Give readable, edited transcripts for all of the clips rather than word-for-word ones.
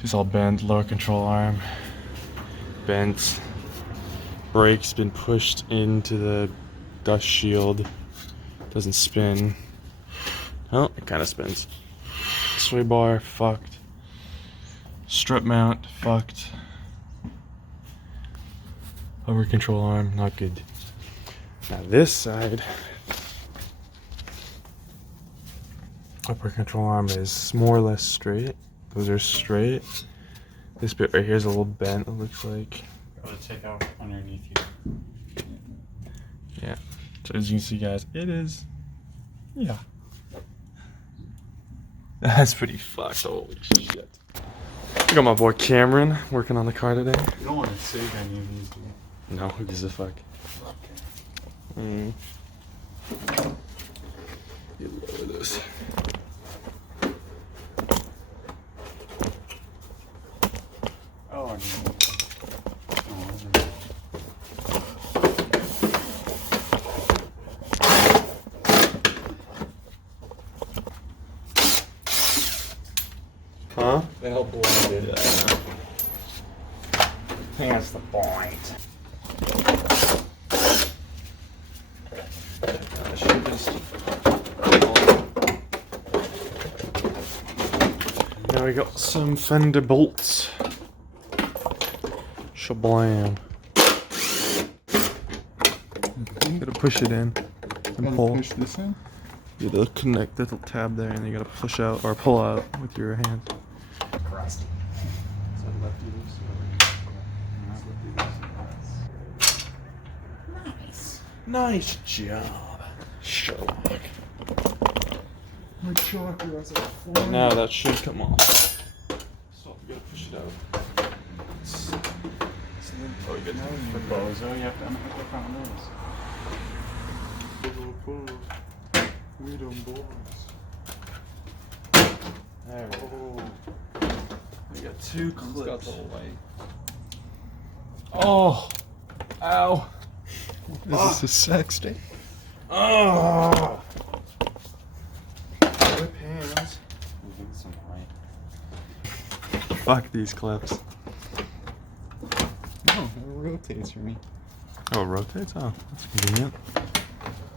She's all bent, lower control arm. Bent. Brake's been pushed into the dust shield. Doesn't spin. Oh, it kind of spins. Sway bar, fucked. Strut mount, fucked. Lower control arm, not good. Now this side, upper control arm is more or less straight. Those are straight. This bit right here is a little bent, it looks like. I'll take out underneath you. Yeah. So as you can see, guys, it is. Yeah. That's pretty fucked. Holy shit. I got my boy Cameron working on the car today. You don't want to save any of these, do you? No, who gives a fuck? Okay. You lower this. Oh, I mean. Huh? They help blend it. I think that's the point. Now we got some fender bolts. Shablam. You gotta push it in and pull. Push this in? You gotta connect the little tab there, and you gotta push out or pull out with your hand. Crusty. So lefty this. Nice. Nice job, Sherlock. My chalker was a Now that should come off. So you gotta push it out. Oh, you Now you bozo, you have to unhook the front wheels. We don't boys. There we go. We got two clips. Got the light. Oh! Ow! Is this a sex tape? Oh! Whip hands. Some light. Fuck these clips. No, it rotates for me. Oh, it rotates? Oh, that's convenient.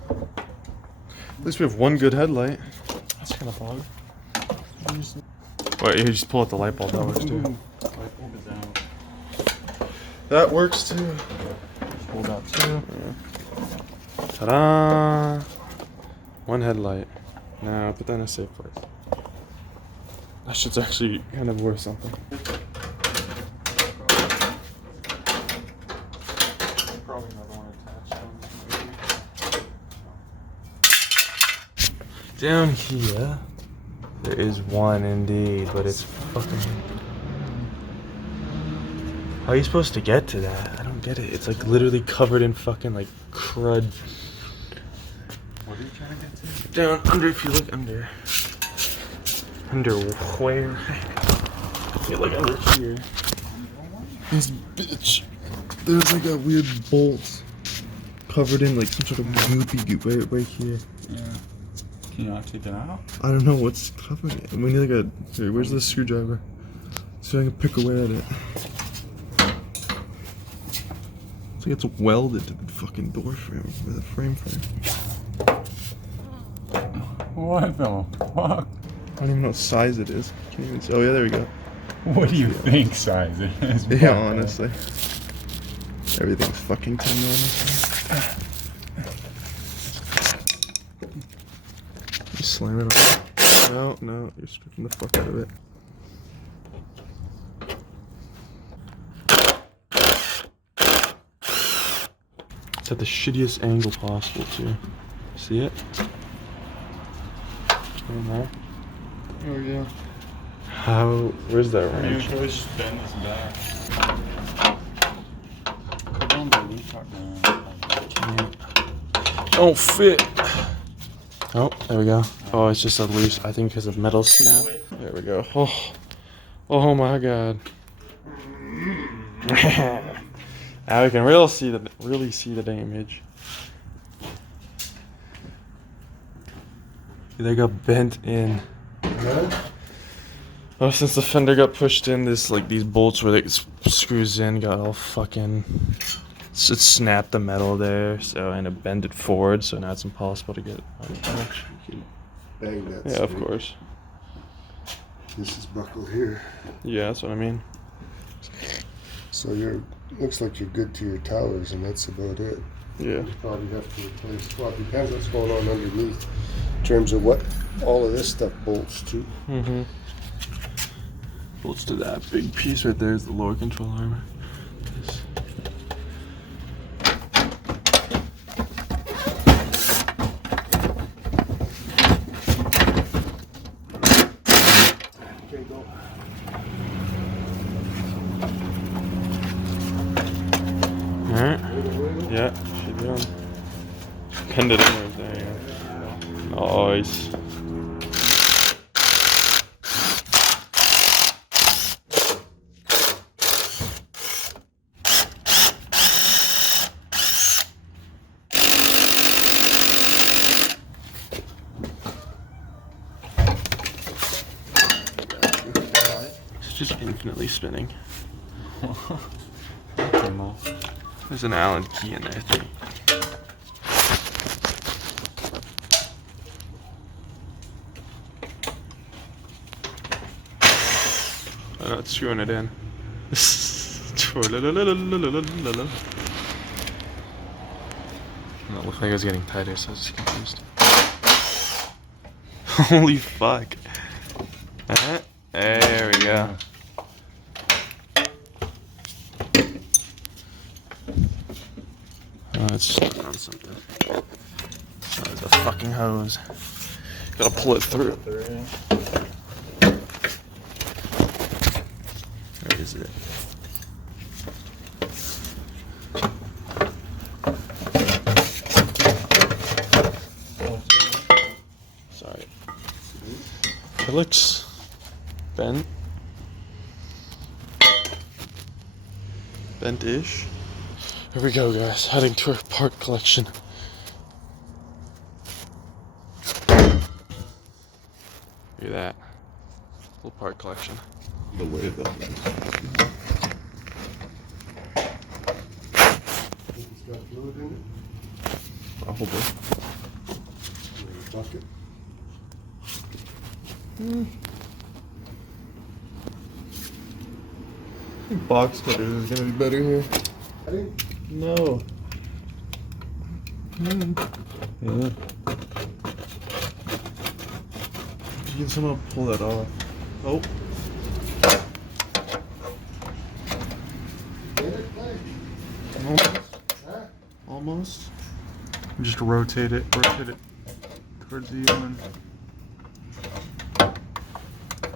At least we have one good headlight. That's kind of fog. Wait, you just pull out the light bulb. That works too. Light bulb is out. That works too. Pulled out too. Yeah. Ta-da! One headlight. Now put that in a safe place. That shit's actually kind of worth something. Probably another one attached on. Down here, there is one indeed, but it's fucking. How are you supposed to get to that? I don't get it. It's like literally covered in fucking like crud. What are you trying to get to? Down under, if you look under. Under where? If you look under here. This bitch. There's like a weird bolt covered in like some sort of goopy goop right here. Yeah. Can you not take it out? I don't know what's covering it. We need like a. Here, where's the screwdriver? So I can pick away at it. It's like it's welded to the fucking door frame, or the frame. What the fuck? I don't even know what size it is. Can't even see. Oh yeah, there we go. What do you think size it is? Yeah, honestly. Everything's fucking tiny, honestly. You slam it on. No, no, you're stripping the fuck out of it. It's at the shittiest angle possible, too. See it? There. Oh yeah. How? Where's that You wrench? can always just bend this back. Put on the leaf top down. Don't fit. Oh, there we go. Oh, it's just a loose. I think because of metal snap. There we go. Oh my god. Now we can really see the damage. They got bent in. Oh, since the fender got pushed in, these bolts where it screws in got all fucking. It snapped the metal there, and it bent it forward, so now it's impossible to get it out. Bang that. Yeah, straight. of course. This is buckled here. Yeah, that's what I mean. So looks like you're good to your towers, and that's about it. Yeah. You probably have to replace. Well, it depends what's going on underneath in terms of what all of this stuff bolts to. Mm-hmm. Bolts to that big piece right there is the lower control arm. Okay, go. Alright. Yeah, she's done. Pinned it in right there, yeah. Nice. It's just infinitely spinning. There's an Allen key in there, I think. I'm not screwing it in. It looked like it was getting tighter, so I was just confused. Holy fuck. There we go. Oh, it's stuck on something. Oh, there's a fucking hose. Gotta pull it through. Where is it? Sorry. It looks bent. Bent-ish. Here we go, guys. Heading to our part collection. Look at that. Little part collection. The way that. Think it's got fluid in it? Probably. Bucket. Box cutters is gonna be better here. I think No. Yeah. You can somehow pull that off. Oh. Almost. Almost. Just rotate it towards the end.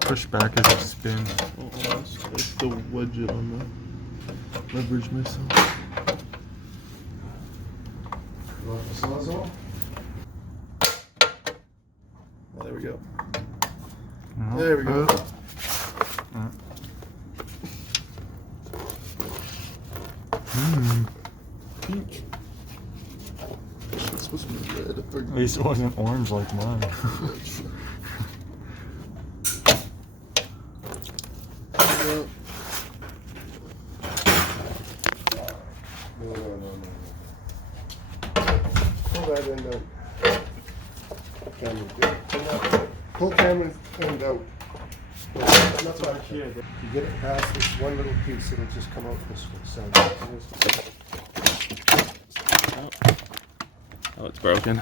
Push back as it spins. Almost. I have to wedge it on the leverage myself. you want the Sawzall? Oh, there we go. There we go. Pink. It's supposed to be red. At least it wasn't orange like mine. No. Pull that end out. Pull camera end out. That's back here. You get it past this one little piece, it'll just come out this side. Oh, it's broken.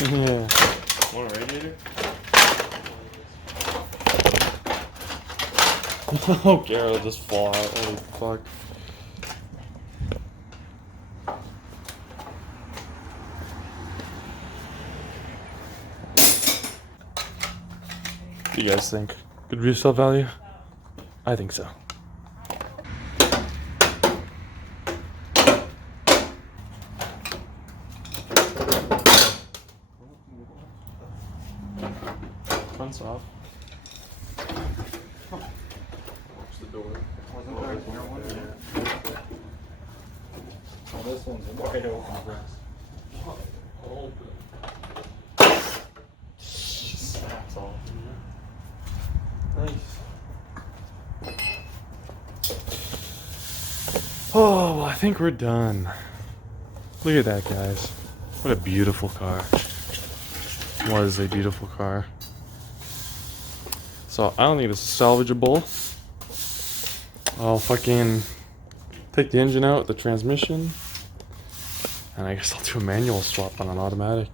Yeah. Want a radiator? Oh, Garrett will just fall out. Holy fuck. What do you guys think? Good resale value? I think so. Front's off. Close the door. This one's a wide open press. Snaps off. Nice. Oh, well, I think we're done. Look at that, guys. What a beautiful car. Was a beautiful car. So I don't think it's salvageable. I'll fucking take the engine out, the transmission, and I guess I'll do a manual swap on an automatic.